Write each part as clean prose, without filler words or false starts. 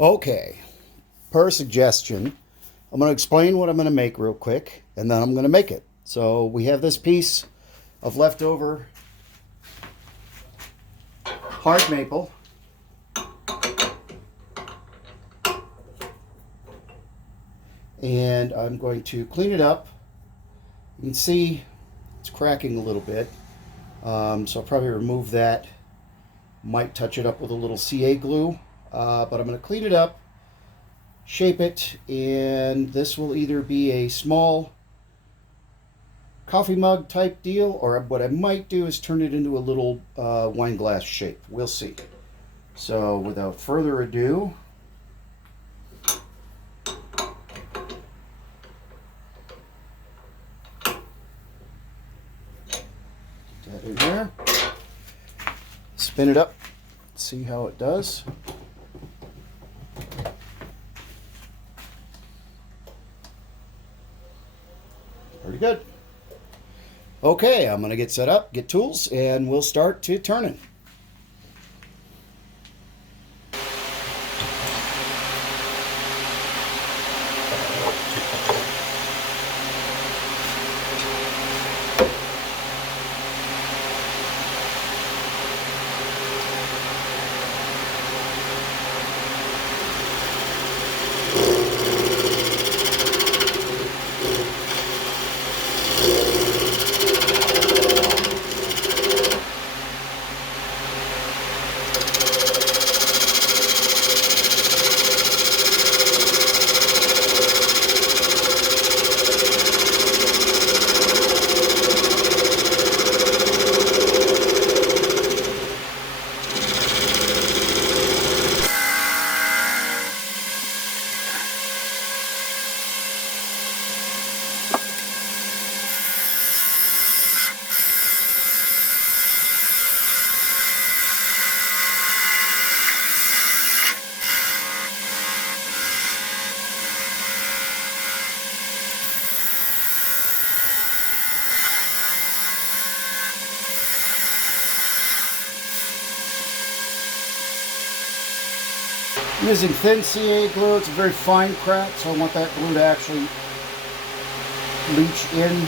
Okay, per suggestion, I'm going to explain what I'm going to make real quick, and then I'm going to make it. So we have this piece of leftover hard maple, and I'm going to clean it up. You can see it's cracking a little bit, so I'll probably remove that. Might touch it up with a little CA glue, but I'm going to clean it up, shape it, and this will either be a small coffee mug type deal, or what I might do is turn it into a little wine glass shape. We'll see. So without further ado, that in there, spin it up, see how it does. Pretty good. Okay, I'm going to get set up, get tools, and we'll start to turning. I'm using thin CA glue. It's a very fine crack, so I want that glue to actually leach in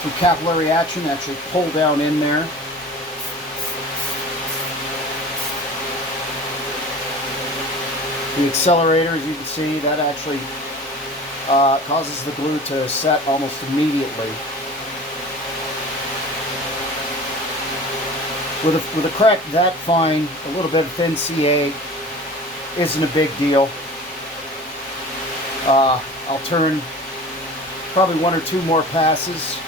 through capillary action, actually pull down in there. The accelerator, as you can see, that actually causes the glue to set almost immediately. With a crack that fine, a little bit of thin CA isn't a big deal. I'll turn probably one or two more passes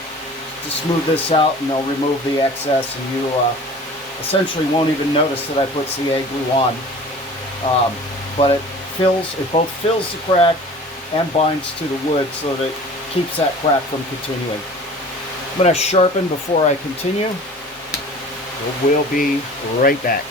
to smooth this out, and I'll remove the excess, and you essentially won't even notice that I put CA glue on. But it both fills the crack and binds to the wood so that it keeps that crack from continuing. I'm going to sharpen before I continue. We'll be right back.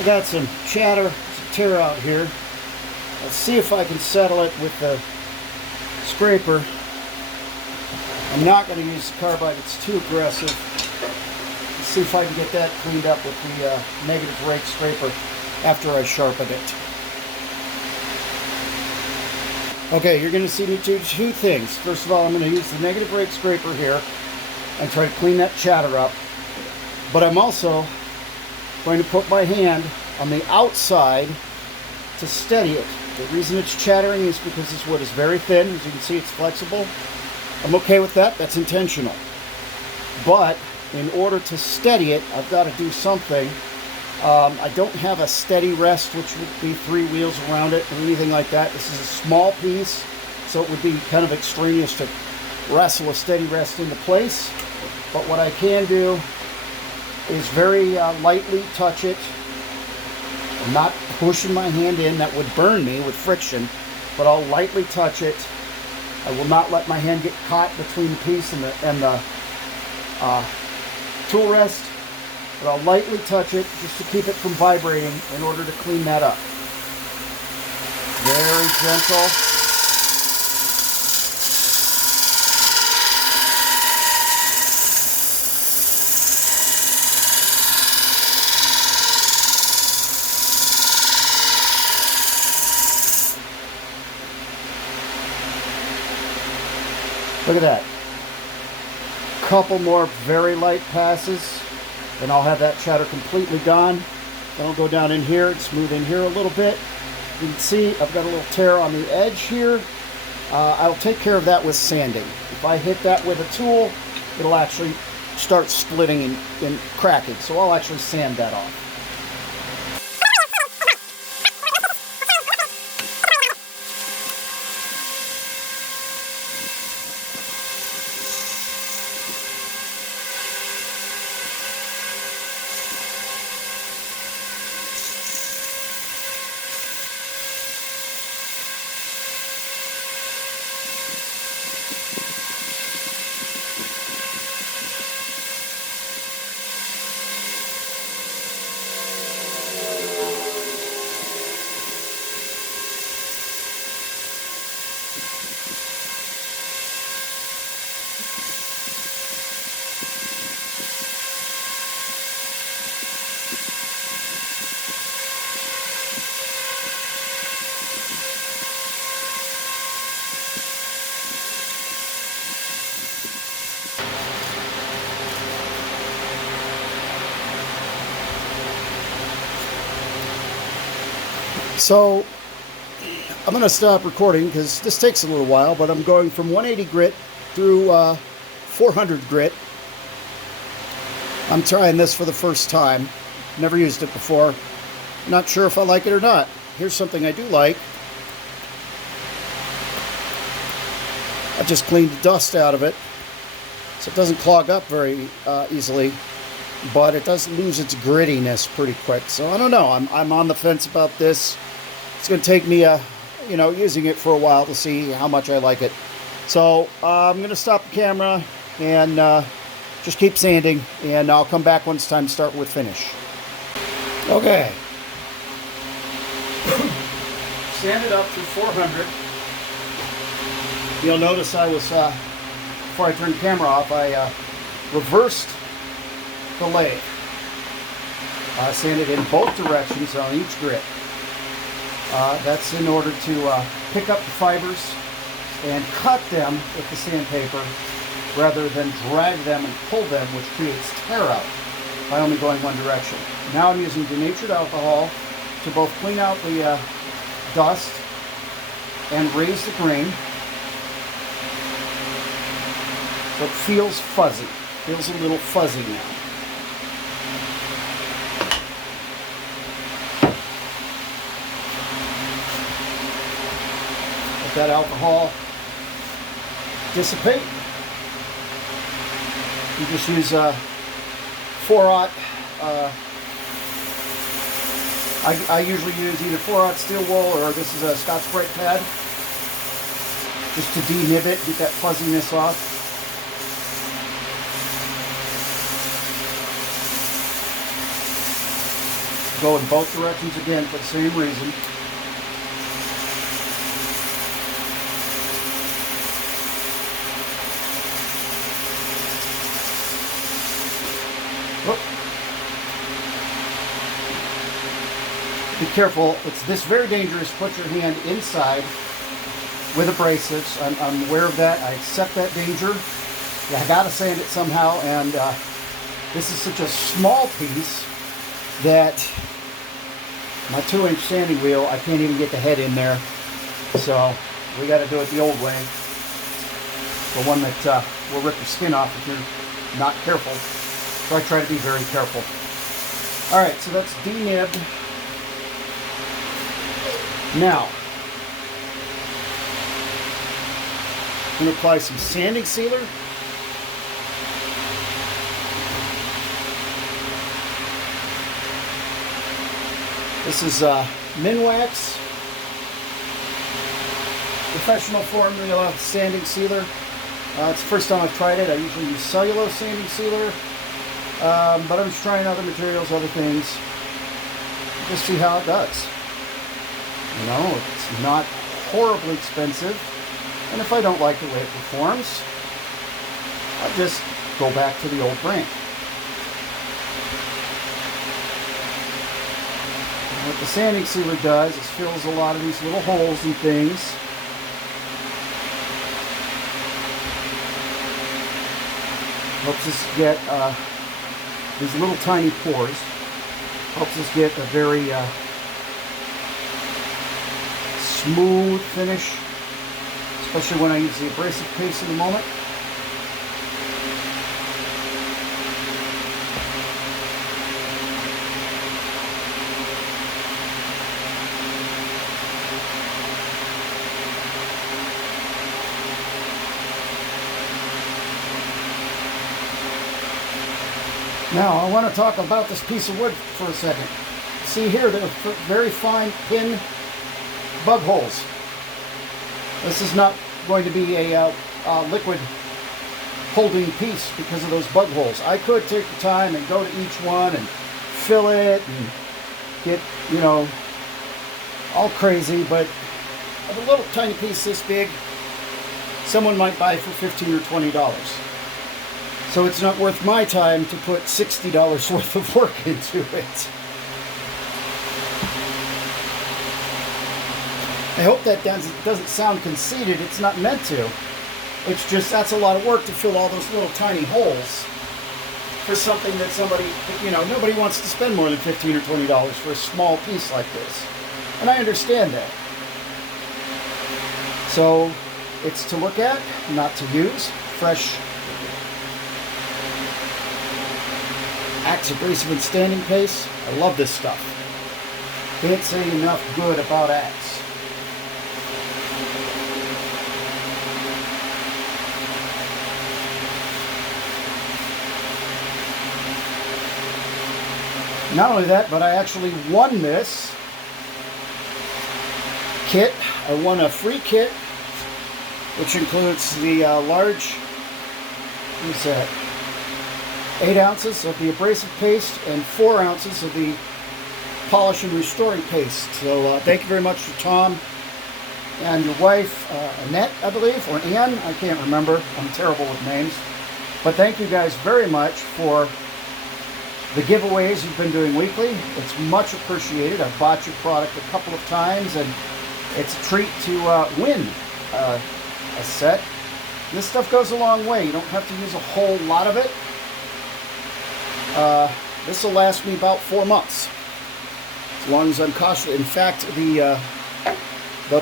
I got some chatter to tear out here. Let's see if I can settle it with the scraper. I'm not going to use the carbide, it's too aggressive. Let's see if I can get that cleaned up with the negative rake scraper after I sharpen it. Okay, you're going to see me do two things. First of all, I'm going to use the negative rake scraper here and try to clean that chatter up. But I'm also going to put my hand on the outside to steady it. The reason it's chattering is because this wood is very thin. As you can see, it's flexible. I'm okay with that. That's intentional. But in order to steady it, I've got to do something. I don't have a steady rest, which would be 3 wheels around it or anything like that. This is a small piece, so it would be kind of extraneous to wrestle a steady rest into place. But what I can do is very lightly touch it. I'm not pushing my hand in. That would burn me with friction, but I'll lightly touch it. I will not let my hand get caught between the piece and the tool rest, but I'll lightly touch it just to keep it from vibrating in order to clean that up. Very gentle. Look at that. Couple more very light passes, and I'll have that chatter completely gone. Then I'll go down in here and smooth in here a little bit. You can see I've got a little tear on the edge here. I'll take care of that with sanding. If I hit that with a tool, it'll actually start splitting and cracking. So I'll actually sand that off. So I'm going to stop recording because this takes a little while, but I'm going from 180 grit through 400 grit. I'm trying this for the first time. Never used it before. Not sure if I like it or not. Here's something I do like. I just cleaned the dust out of it, so it doesn't clog up very easily, but it does lose its grittiness pretty quick. So I don't know. I'm on the fence about this. It's going to take me, using it for a while to see how much I like it. So I'm going to stop the camera and just keep sanding, and I'll come back when it's time to start with finish. Okay. Sanded up to 400. You'll notice I was, before I turned the camera off, I reversed the lathe. I sanded in both directions on each grit. That's in order to pick up the fibers and cut them with the sandpaper rather than drag them and pull them, which creates tear out by only going one direction. Now I'm using denatured alcohol to both clean out the dust and raise the grain so it feels fuzzy. Feels a little fuzzy now. Let that alcohol dissipate. You just use 4-aught. I usually use either 4-aught steel wool or this is a Scotch Brite pad, just to denib it, get that fuzziness off. go in both directions again for the same reason. Whoop. Be careful, it's this very dangerous. Put your hand inside with abrasives. I'm aware of that. I accept that danger. I gotta sand it somehow, and this is such a small piece that my 2-inch sanding wheel, I can't even get the head in there. So we gotta do it the old way. The one that will rip your skin off if you're not careful. So I try to be very careful. All right, so that's denibbed. Now, I'm going to apply some sanding sealer. This is Minwax Professional Formula Sanding Sealer. It's the first time I've tried it. I usually use cellulose sanding sealer, but I'm just trying other materials, other things. Just see how it does. You know, it's not horribly expensive, and if I don't like the way it performs, I'll just go back to the old brand. And what the sanding sealer does is fills a lot of these little holes and things. Helps us get these little tiny pores. Helps us get a very smooth finish, especially when I use the abrasive paste in a moment. Now I want to talk about this piece of wood for a second. See here, they're very fine, thin bug holes. This is not going to be a liquid holding piece because of those bug holes. I could take the time and go to each one and fill it and get, you know, all crazy, but a little tiny piece this big, someone might buy for $15 or $20. So it's not worth my time to put $60 worth of work into it. I hope that doesn't sound conceited. It's not meant to. It's just, that's a lot of work to fill all those little tiny holes for something that somebody, you know, nobody wants to spend more than $15 or $20 for a small piece like this. And I understand that. So it's to look at, not to use. Fresh Axe abrasive and standing paste. I love this stuff. Can't say enough good about Axe. Not only that, but I actually won this kit. I won a free kit, which includes the large, what's that? 8 ounces of the abrasive paste and 4 ounces of the polish and restoring paste. So thank you very much to Tom and your wife, Annette, I believe, or Ann, I can't remember. I'm terrible with names. But thank you guys very much for the giveaways you've been doing weekly. It's much appreciated. I've bought your product a couple of times, and it's a treat to win a set. This stuff goes a long way. You don't have to use a whole lot of it. This will last me about 4 months, as long as I'm cautious. In fact, the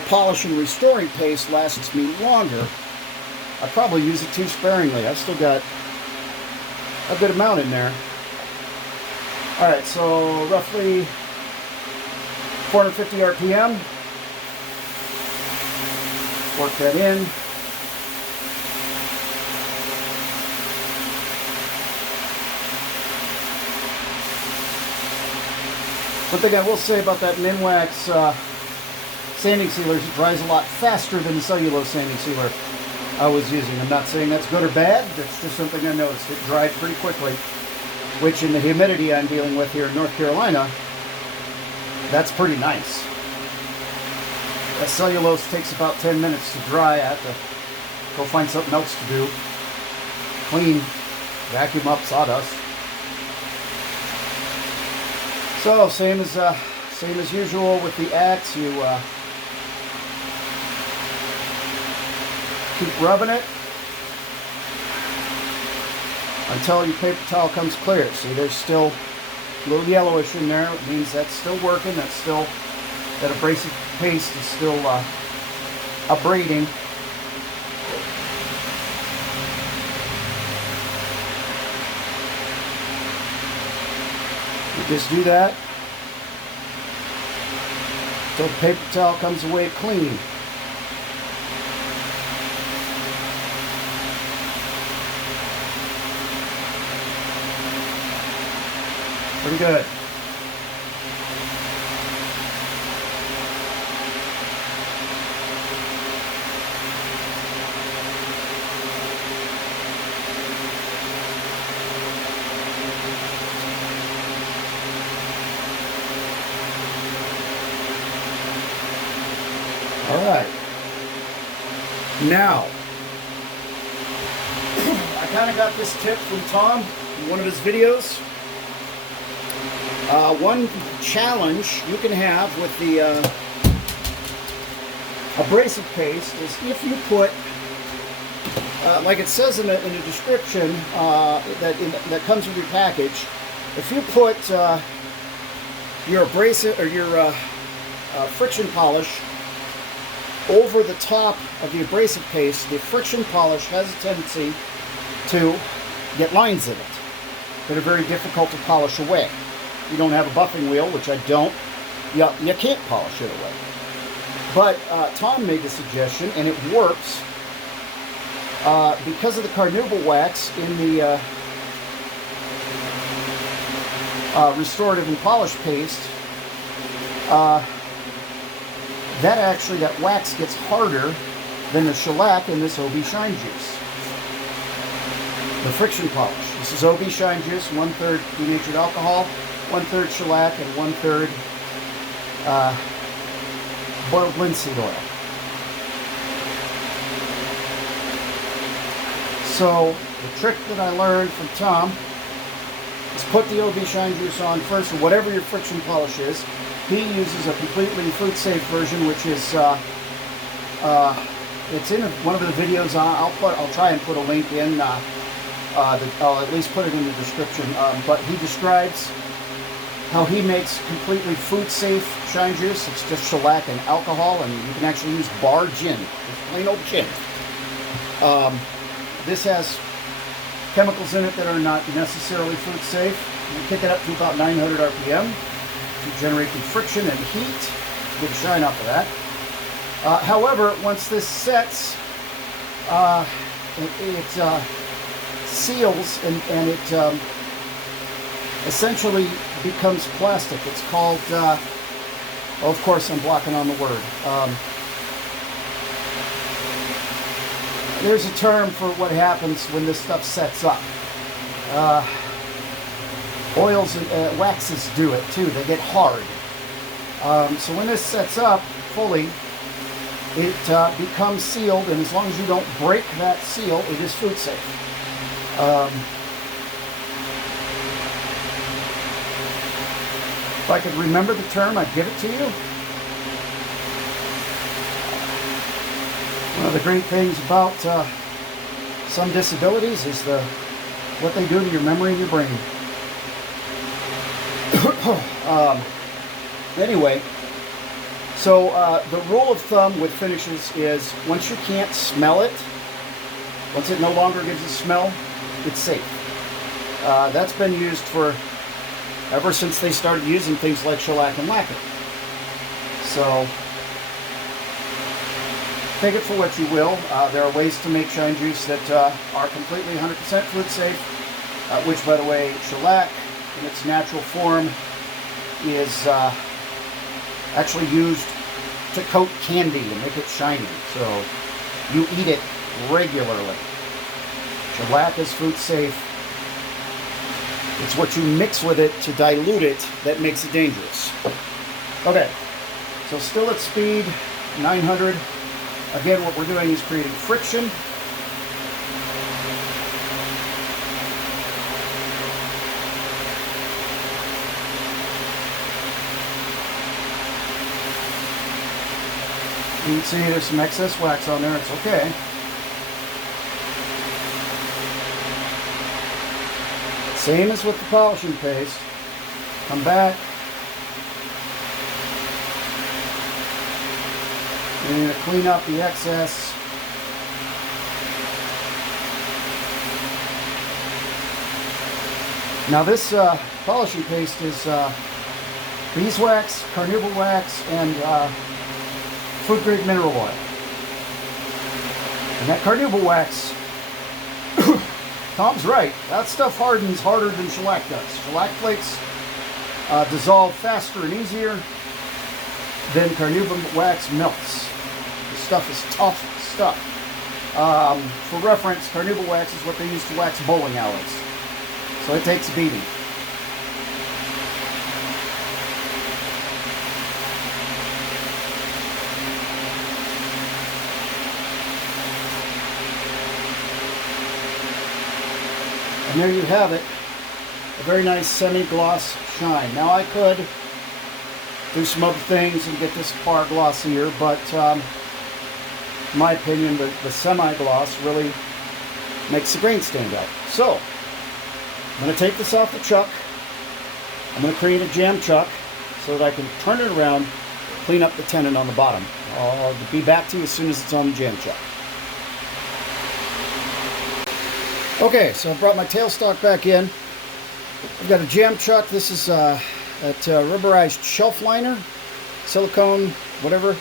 polish and restoring paste lasts me longer. I probably use it too sparingly. I've still got a good amount in there. All right, so roughly 450 RPM. Work that in. One thing I will say about that Minwax sanding sealer is it dries a lot faster than the cellulose sanding sealer I was using. I'm not saying that's good or bad. That's just something I noticed. It dried pretty quickly, which in the humidity I'm dealing with here in North Carolina That's pretty nice. That cellulose takes about 10 minutes to dry. I have to go find something else to do. Clean, vacuum up sawdust. So same as usual with the axe. You keep rubbing it until your paper towel comes clear. See, there's still a little yellowish in there. It means that's still working. That's still, that abrasive paste is still abrading. You just do that until the paper towel comes away clean. Pretty good. All right. Now, I kind of got this tip from Tom in one of his videos. One challenge you can have with the abrasive paste is if you put, like it says in the description that comes with your package, if you put your abrasive or your friction polish over the top of the abrasive paste, the friction polish has a tendency to get lines in it that are very difficult to polish away. You don't have a buffing wheel, which I don't, you can't polish it away. But Tom made the suggestion, and it works, because of the carnauba wax in the restorative and polish paste, that wax gets harder than the shellac in this OB Shine Juice. The friction polish. This is OB Shine Juice, 1/3 denatured alcohol, 1/3 shellac, and 1/3 boiled linseed oil. So the trick that I learned from Tom is put the OB Shine Juice on first, or whatever your friction polish is. He uses a completely food-safe version, which is it's in one of the videos. I'll try and put a link in. I'll at least put it in the description. But he describes how he makes completely food-safe Shine Juice. It's just shellac and alcohol, and you can actually use bar gin, just plain old gin. This has chemicals in it that are not necessarily food-safe. You kick it up to about 900 RPM to generate the friction and heat. Good shine off of that. However, once this sets, it seals and it essentially becomes plastic. It's called, of course I'm blocking on the word. There's a term for what happens when this stuff sets up. Oils and waxes do it too. They get hard. So when this sets up fully, it becomes sealed, and as long as you don't break that seal, it is food safe. If I could remember the term, I'd give it to you. One of the great things about some disabilities is what they do to your memory and your brain. Anyway, so the rule of thumb with finishes is once you can't smell it, once it no longer gives a smell, it's safe. That's been used for ever since they started using things like shellac and lacquer. So take it for what you will. There are ways to make Shine Juice that are completely 100% food safe, which, by the way, shellac in its natural form is actually used to coat candy and make it shiny. So you eat it regularly. Shellac is food safe. It's what you mix with it to dilute it that makes it dangerous. Okay, so still at speed, 900. Again, what we're doing is creating friction. You can see there's some excess wax on there, it's okay. Same as with the polishing paste. Come back. You're going to clean up the excess. Now this polishing paste is beeswax, carnauba wax, and food grade mineral oil. And that carnauba wax, Tom's right, that stuff hardens harder than shellac does. Shellac flakes dissolve faster and easier than carnauba wax melts. This stuff is tough stuff. For reference, carnauba wax is what they use to wax bowling alleys. So it takes a beating. And there you have it, a very nice semi-gloss shine. Now I could do some other things and get this far glossier, but in my opinion, the semi-gloss really makes the grain stand out. So, I'm going to take this off the chuck. I'm going to create a jam chuck so that I can turn it around, clean up the tenon on the bottom. I'll be back to you as soon as it's on the jam chuck. Okay, so I brought my tailstock back in. I've got a jam chuck. This is that rubberized shelf liner, silicone, whatever,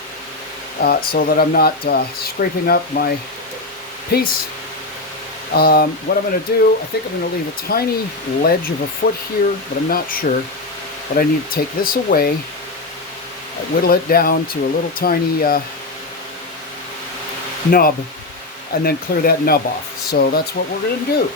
so that I'm not scraping up my piece. What I'm going to do, I think I'm going to leave a tiny ledge of a foot here, but I'm not sure. But I need to take this away, whittle it down to a little tiny nub, and then clear that nub off. So that's what we're going to do.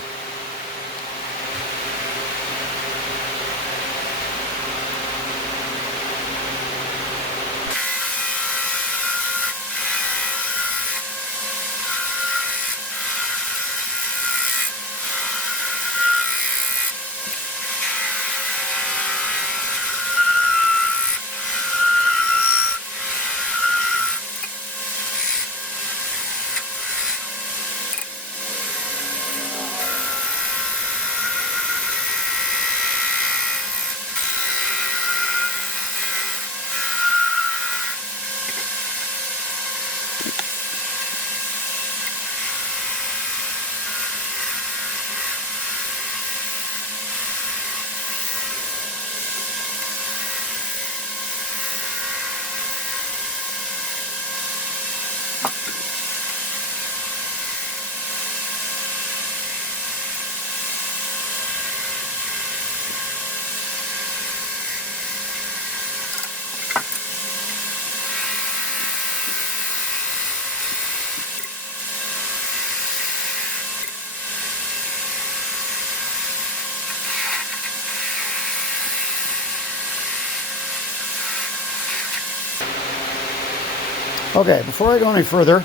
Okay, before I go any further,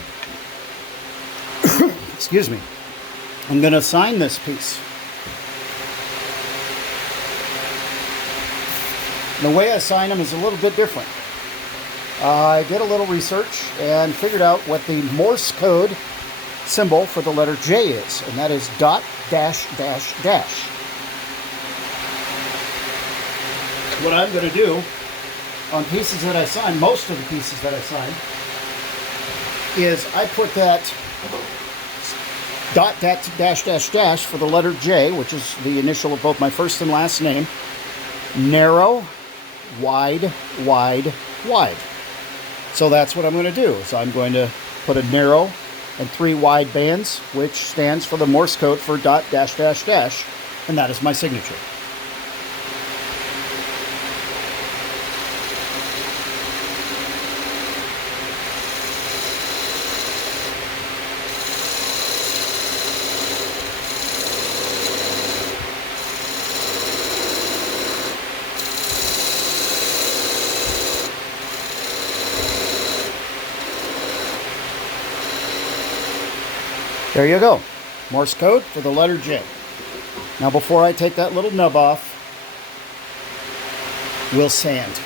excuse me, I'm going to sign this piece. The way I sign them is a little bit different. I did a little research and figured out what the Morse code symbol for the letter J is, and that is dot, dash, dash, dash. What I'm going to do on pieces that I sign, most of the pieces that I sign, is I put that dot, dash, dash, dash for the letter J, which is the initial of both my first and last name, narrow, wide, wide, wide. So that's what I'm going to do. So I'm going to put a narrow and 3 wide bands, which stands for the Morse code for dot, dash, dash, dash, and that is my signature. There you go. Morse code for the letter J. Now before I take that little nub off, we'll sand.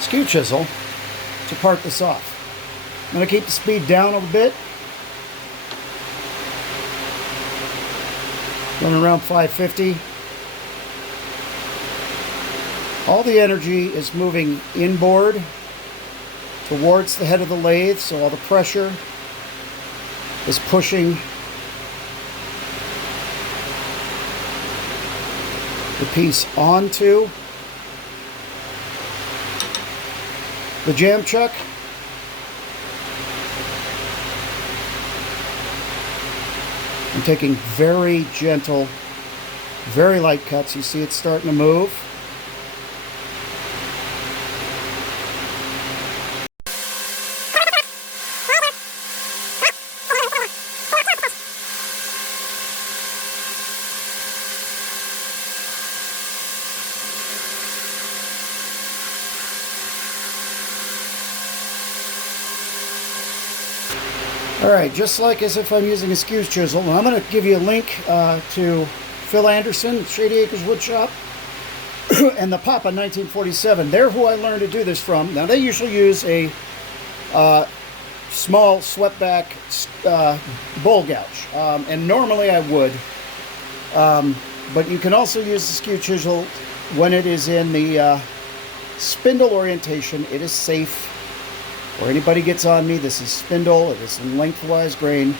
Skew chisel to part this off. I'm going to keep the speed down a little bit. Running around 550. All the energy is moving inboard towards the head of the lathe, so all the pressure is pushing the piece onto the jam chuck. I'm taking very gentle, very light cuts. You see it's starting to move. Alright, just like as if I'm using a skew chisel, I'm going to give you a link to Phil Anderson, Shady Acres Woodshop, and the Papa 1947. They're who I learned to do this from. Now, they usually use a small swept-back bowl gouge, and normally I would, but you can also use the skew chisel when it is in the spindle orientation. It is safe. Or anybody gets on me, this is spindle, it is in lengthwise grain.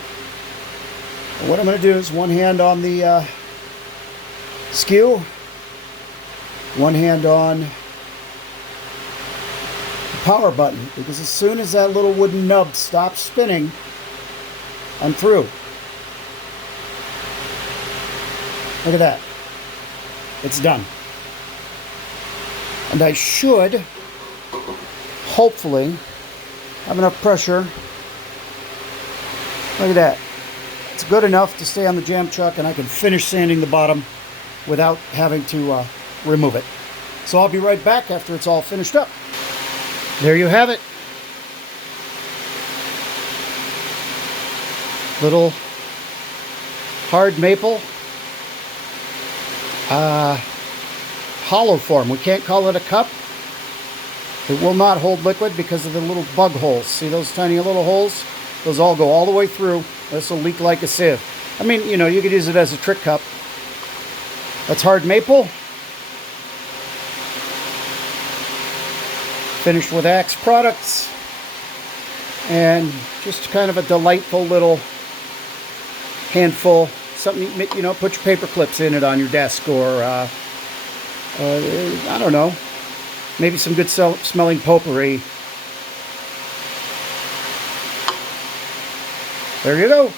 And what I'm going to do is one hand on the skew, one hand on the power button, because as soon as that little wooden nub stops spinning, I'm through. Look at that. It's done. And I should, hopefully, have enough pressure. Look at that. It's good enough to stay on the jam chuck, and I can finish sanding the bottom without having to remove it. So I'll be right back after it's all finished up. There you have it. Little hard maple hollow form. We can't call it a cup. It will not hold liquid because of the little bug holes. See those tiny little holes? Those all go all the way through. This will leak like a sieve. I mean, you know, you could use it as a trick cup. That's hard maple. Finished with Axe products. And just kind of a delightful little handful. Something, you know, put your paper clips in it on your desk, or, I don't know. Maybe some good smelling potpourri. There you go.